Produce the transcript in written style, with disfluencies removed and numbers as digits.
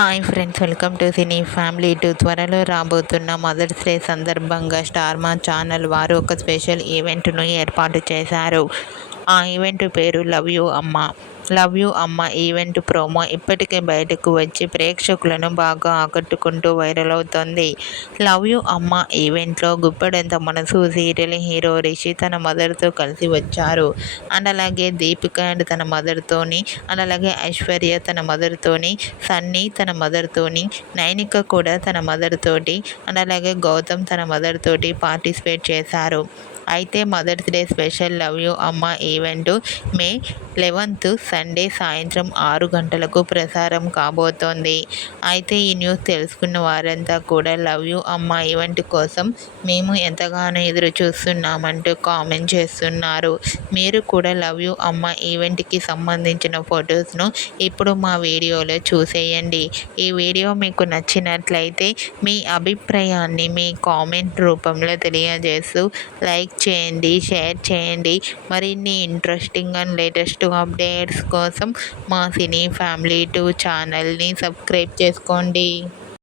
Hi friends, welcome to cine family two. త్వరలో రాబోతున్న mothers day సందర్భంగా స్టార్ మా ఛానల్ వారు ఒక స్పెషల్ ఈవెంట్ను ఏర్పాటు చేశారు. ఆ ఈవెంట్ పేరు లవ్ యూ అమ్మ. లవ్ యూ అమ్మ ఈవెంట్ ప్రోమో ఇప్పటికే బయటకు వచ్చి ప్రేక్షకులను బాగా ఆకట్టుకుంటూ వైరల్ అవుతోంది. లవ్ యూ అమ్మ ఈవెంట్లో గుప్పెడంత మనసు సీరియల్ హీరో రిషి తన మదర్తో కలిసి వచ్చారు. అండ్ అలాగే దీపిక అండ్ తన మదర్తోని, అండ్ అలాగే ఐశ్వర్య తన మదర్తోని, సన్నీ తన మదర్తోని, నైనిక కూడా తన మదర్ తోటి, అండ్ అలాగే గౌతమ్ తన మదర్ తోటి పార్టిసిపేట్ చేశారు. అయితే mothers day special love you అమ్మ ఈవెంట్ మే 11th సండే సాయంత్రం 6 గంటలకు ప్రసారం కాబోతోంది. అయితే ఈ న్యూస్ తెలుసుకున్న వారంతా కూడా లవ్ యూ అమ్మ ఈవెంట్ కోసం మేము ఎంతగానో ఎదురు చూస్తున్నామంటూ కామెంట్ చేస్తున్నారు. మీరు కూడా లవ్ యూ అమ్మ ఈవెంట్కి సంబంధించిన ఫొటోస్ను ఇప్పుడు మా వీడియోలో చూసేయండి. ఈ వీడియో మీకు నచ్చినట్లయితే మీ అభిప్రాయాన్ని మీ కామెంట్ రూపంలో తెలియజేస్తూ లైక్ చేయండి, షేర్ చేయండి. మరిన్ని ఇంట్రెస్టింగ్ అండ్ లేటెస్ట్ అప్డేట్స్ కోసం మా సినీ ఫ్యామిలీ 2 ఛానల్ని సబ్స్క్రైబ్ చేసుకోండి.